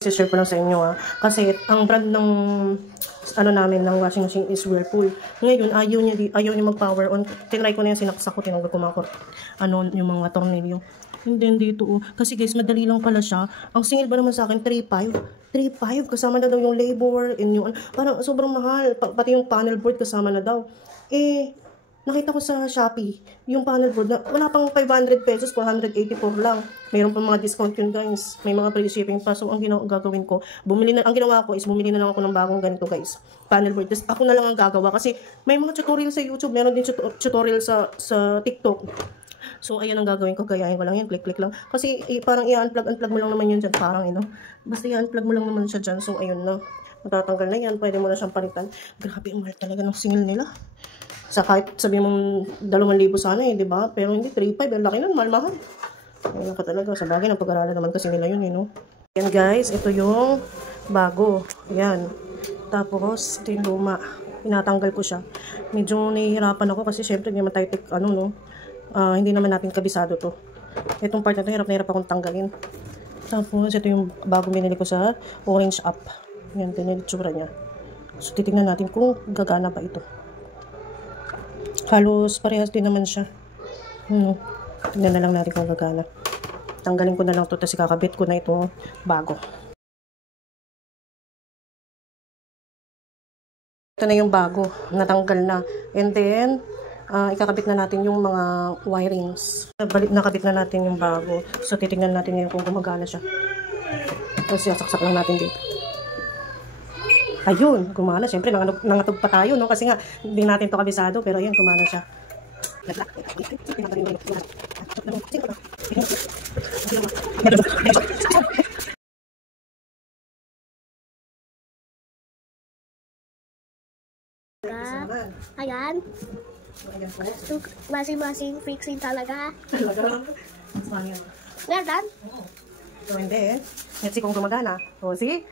I-share ko lang sa inyo kasi ang brand ng ano namin ng washing machine is Whirlpool. Ngayon ayaw niya mag-power on. Tinry ko na yung sinaksak ko, tinawag ko mga yung mga tornilyo. And then dito kasi guys madali lang pala siya. Ang singil ba naman sa akin 3.5 kasama na daw yung labor and yung parang sobrang mahal. Pati yung panel board kasama na daw. Nakita ko sa Shopee, yung panel board na wala pang 500 pesos, 484 lang. Mayroon pa mga discount yun guys. May mga free shipping pa. So ang gagawin ko, ang ginawa ko is bumili na lang ako ng bagong ganito guys. Panel board. Tapos ako na lang ang gagawa kasi may mga tutorial sa YouTube, meron din tutorial sa TikTok. So ayan ang gagawin ko, gayahin ko lang yan, click lang. Kasi parang i-unplug mo lang naman yun dyan, parang basta i-unplug mo lang naman siya dyan. So ayun na, matatanggal na yan, pwede mo na siyang palitan. Grabe, ang mahal talaga ng singil nila. Sa kahit sabihin mong 2,000 sana di ba? Pero hindi, 3.5, ang laki nun, mahal-mahal. Ayun ka talaga, sa bagay, ng pag-aralan naman kasi nila yun, Yan guys, ito yung bago. Yan. Tapos, ito yung luma. Pinatanggal ko siya. Medyo nahihirapan ako kasi syempre, hindi naman tayo hindi naman natin kabisado to. Itong part na ito, hirap na hirap akong tanggalin. Tapos, ito yung bago binili ko sa Orange App. Yan, tinilitsura niya. So, titignan natin kung gagana pa ito. Halos parehas din naman siya. Tingnan na lang natin kung gagana. Tanggalin ko na lang ito, tapos kakabit ko na itong bago. Ito na yung bago. Natanggal na. And then, ikakabit na natin yung mga wirings. Nakabit na natin yung bago. So, titignan natin ngayon kung gumagana siya. Tapos, sasaksak lang natin dito. Ayun, gumana. Siyempre, nangatog pa tayo, Kasi nga, hindi natin to kabisado. Pero ayun, gumana siya. Ayan. Masing-masing fixing talaga. Meron? So, hindi. Let's see kung gumagana. O, see?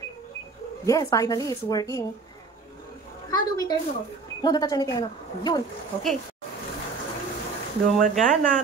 Yes, finally, it's working. How do we turn off? No, don't touch anything. Yun. Okay. Gumagana.